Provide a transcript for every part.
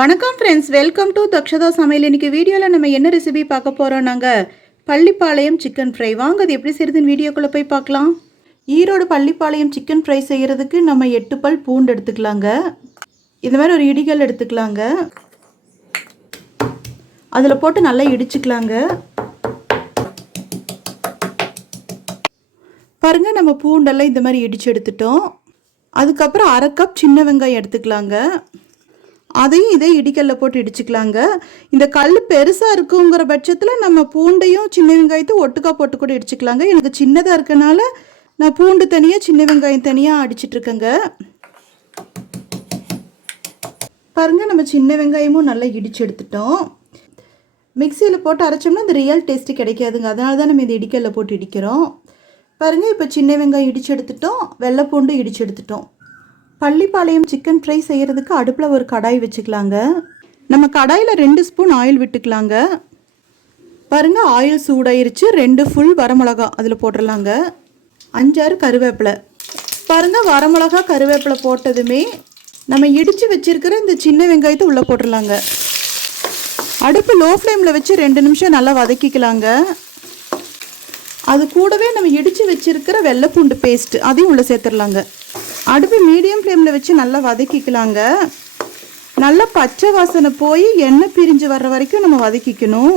வணக்கம் friends, welcome to Dakshata சமையல். இன்றைக்கி வீடியோவில் நம்ம என்ன ரெசிபி பார்க்க போகிறோம்? நாங்கள் பள்ளிப்பாளையம் சிக்கன் ஃப்ரை. வாங்க அது எப்படி செய்கிறதுன்னு வீடியோக்குள்ளே போய் பார்க்கலாம். ஈரோடு பள்ளிப்பாளையம் சிக்கன் ஃப்ரை செய்கிறதுக்கு நம்ம 8 பல் பூண்டு எடுத்துக்கலாங்க. இது மாதிரி ஒரு இடிகள் எடுத்துக்கலாங்க. அதில் போட்டு நல்லா இடிச்சுக்கலாங்க. பாருங்கள், நம்ம பூண்டெல்லாம் இந்த மாதிரி இடித்து எடுத்துட்டோம். அதுக்கப்புறம் 1/2 கப் சின்ன வெங்காயம் எடுத்துக்கலாங்க. அதையும் இதே இடிக்கல்ல போட்டு இடிச்சுக்கலாங்க. இந்த கல் பெருசாக இருக்குங்கிற பட்சத்தில் நம்ம பூண்டையும் சின்ன வெங்காயத்தையும் ஒட்டுக்கா போட்டு கூட இடிச்சுக்கலாங்க. எனக்கு சின்னதாக இருக்கனால நான் பூண்டு தனியாக சின்ன வெங்காயம் தனியாக அடிச்சிட்ருக்கேங்க. பாருங்கள், நம்ம சின்ன வெங்காயமும் நல்லா இடித்து எடுத்துட்டோம். மிக்சியில் போட்டு அரைச்சோம்னா இந்த ரியல் டேஸ்ட்டு கிடைக்காதுங்க. அதனால தான் நம்ம இந்த இடிக்கல்ல போட்டு இடிக்கிறோம். பாருங்கள், இப்போ சின்ன வெங்காயம் இடித்து எடுத்துட்டோம், வெள்ளை பூண்டு இடித்து எடுத்துட்டோம். பள்ளிப்பாளையம் சிக்கன் ஃப்ரை செய்கிறதுக்கு அடுப்பில் ஒரு கடாய் வச்சுக்கலாங்க. நம்ம கடாயில் 2 ஸ்பூன் ஆயில் விட்டுக்கலாங்க. பாருங்கள், ஆயில் சூடாயிருச்சு. 2 ஃபுல் வரமிளகா அதில் போட்டுடலாங்க. 5-6 கருவேப்பிலை. பாருங்கள், வரமிளகா கருவேப்பிலை போட்டதுமே நம்ம இடித்து வச்சுருக்கிற இந்த சின்ன வெங்காயத்தை உள்ளே போட்டுடலாங்க. அடுப்பு லோ ஃப்ளேமில் வச்சு 2 நிமிஷம் நல்லா வதக்கிக்கலாங்க. அது கூடவே நம்ம இடித்து வச்சுருக்கிற வெள்ளைப்பூண்டு பேஸ்ட்டு அதையும் உள்ளே சேர்த்துடலாங்க. அடுப்பு மீடியம் ஃப்ளேமில் வச்சு நல்லா வதக்கிக்கலாங்க. நல்லா பச்சை வாசனை போய் எண்ணெய் பிரிஞ்சு வர்ற வரைக்கும் நம்ம வதக்கிக்கணும்.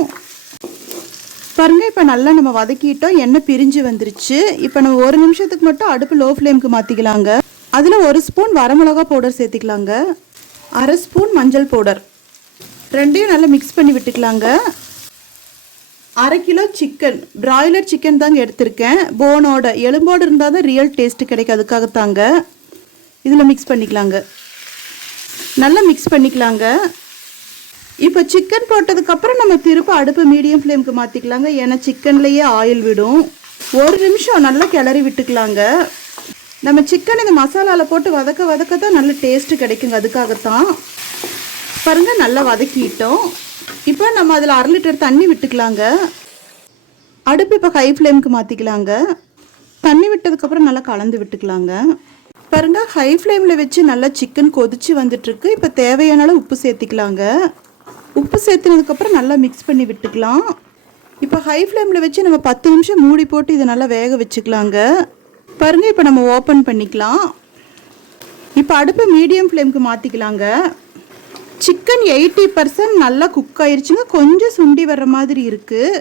பாருங்கள், இப்போ நல்லா நம்ம வதக்கிட்டோம், எண்ணெய் பிரிஞ்சு வந்துருச்சு. இப்போ நம்ம 1 நிமிஷத்துக்கு மட்டும் அடுப்பு லோ ஃப்ளேமுக்கு மாற்றிக்கலாங்க. அதில் 1 ஸ்பூன் வரமிளகா பவுடர் சேர்த்திக்கலாங்க. 1/2 ஸ்பூன் மஞ்சள் பவுடர். ரெண்டையும் நல்லா மிக்ஸ் பண்ணி விட்டுக்கலாங்க. 1/2 கிலோ சிக்கன், பிராய்லர் சிக்கன் தாங்க எடுத்திருக்கேன். போனோட எலும்போடு இருந்தால் தான் ரியல் டேஸ்ட்டு கிடைக்கும். அதுக்காகத்தாங்க இதில் மிக்ஸ் பண்ணிக்கலாங்க. நல்லா மிக்ஸ் பண்ணிக்கலாங்க. இப்போ சிக்கன் போட்டதுக்கப்புறம் நம்ம திரும்ப அடுப்பு மீடியம் ஃப்ளேமுக்கு மாற்றிக்கலாங்க. ஏன்னா சிக்கன்லேயே ஆயில் விடும். 1 நிமிஷம் நல்லா கிளறி விட்டுக்கலாங்க. நம்ம சிக்கன் இந்த மசாலாவில் போட்டு வதக்க தான் நல்ல டேஸ்ட்டு கிடைக்குங்க. அதுக்காகத்தான். பாருங்கள், நல்லா வதக்கிட்டோம். இப்போ நம்ம அதில் 1/2 லிட்டர் தண்ணி விட்டுக்கலாங்க. அடுப்பு இப்போ ஹை ஃப்ளேமுக்கு மாற்றிக்கலாங்க. தண்ணி விட்டதுக்கப்புறம் நல்லா கலந்து விட்டுக்கலாங்க. பாருங்கள், ஹை ஃப்ளேமில் வச்சு நல்லா சிக்கன் கொதிச்சு வந்துட்டுருக்கு. இப்போ தேவையான அளவு உப்பு சேர்த்திக்கலாங்க. உப்பு சேர்த்துனதுக்கப்புறம் நல்லா மிக்ஸ் பண்ணி விட்டுக்கலாம். இப்போ ஹை ஃப்ளேமில் வச்சு நம்ம 10 நிமிஷம் மூடி போட்டு இதை நல்லா வேக வச்சுக்கலாங்க. பாருங்கள், இப்போ நம்ம ஓப்பன் பண்ணிக்கலாம். இப்போ அடுப்பு மீடியம் ஃப்ளேமுக்கு மாற்றிக்கலாங்க. சிக்கன் 80% நல்லா குக் ஆயிடுச்சுங்க. கொஞ்சம் சுண்டி வர்ற மாதிரி இருக்குது.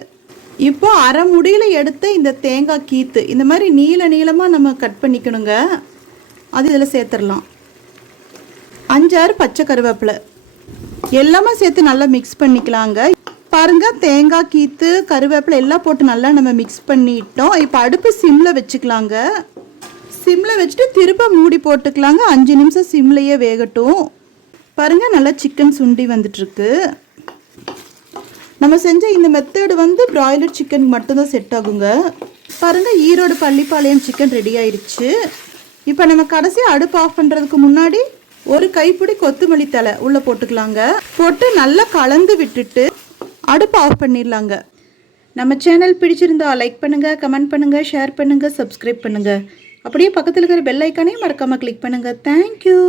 இப்போ அரை முடியில் எடுத்த இந்த தேங்காய் கீத்து இந்த மாதிரி நீளமாக நம்ம கட் பண்ணிக்கணுங்க. அது இதில் சேர்த்துடலாம். 5-6 பச்சை கருவேப்பிலை எல்லாமே சேர்த்து நல்லா மிக்ஸ் பண்ணிக்கலாங்க. பாருங்கள், தேங்காய் கீத்து கருவேப்பிலை எல்லாம் போட்டு நல்லா நம்ம மிக்ஸ் பண்ணிட்டோம். இப்போ அடுப்பு சிம்மில் வச்சுக்கலாங்க. சிம்மில் வச்சுட்டு திரும்ப மூடி போட்டுக்கலாங்க. 5 நிமிஷம் சிம்லையே வேகட்டும். பாருங்கள், நல்லா சிக்கன் சுண்டி வந்துட்டுருக்கு. நம்ம செஞ்ச இந்த மெத்தடு பிராய்லர் சிக்கன் மட்டும்தான் செட் ஆகுங்க. பாருங்கள், ஈரோடு பள்ளிப்பாளையம் சிக்கன் ரெடி ஆயிடுச்சு. இப்போ நம்ம கடைசி அடுப்பு ஆஃப் பண்ணுறதுக்கு முன்னாடி ஒரு கைப்பிடி கொத்தமல்லி தழை உள்ளே போட்டுக்கலாங்க. போட்டு நல்லா கலந்து விட்டுட்டு அடுப்பு ஆஃப் பண்ணிடலாங்க. நம்ம சேனல் பிடிச்சிருந்தா லைக் பண்ணுங்கள், கமெண்ட் பண்ணுங்கள், ஷேர் பண்ணுங்கள், சப்ஸ்கிரைப் பண்ணுங்கள். அப்படியே பக்கத்தில் இருக்கிற பெல் ஐக்கானையும் மறக்காமல் கிளிக் பண்ணுங்கள். தேங்க்யூ.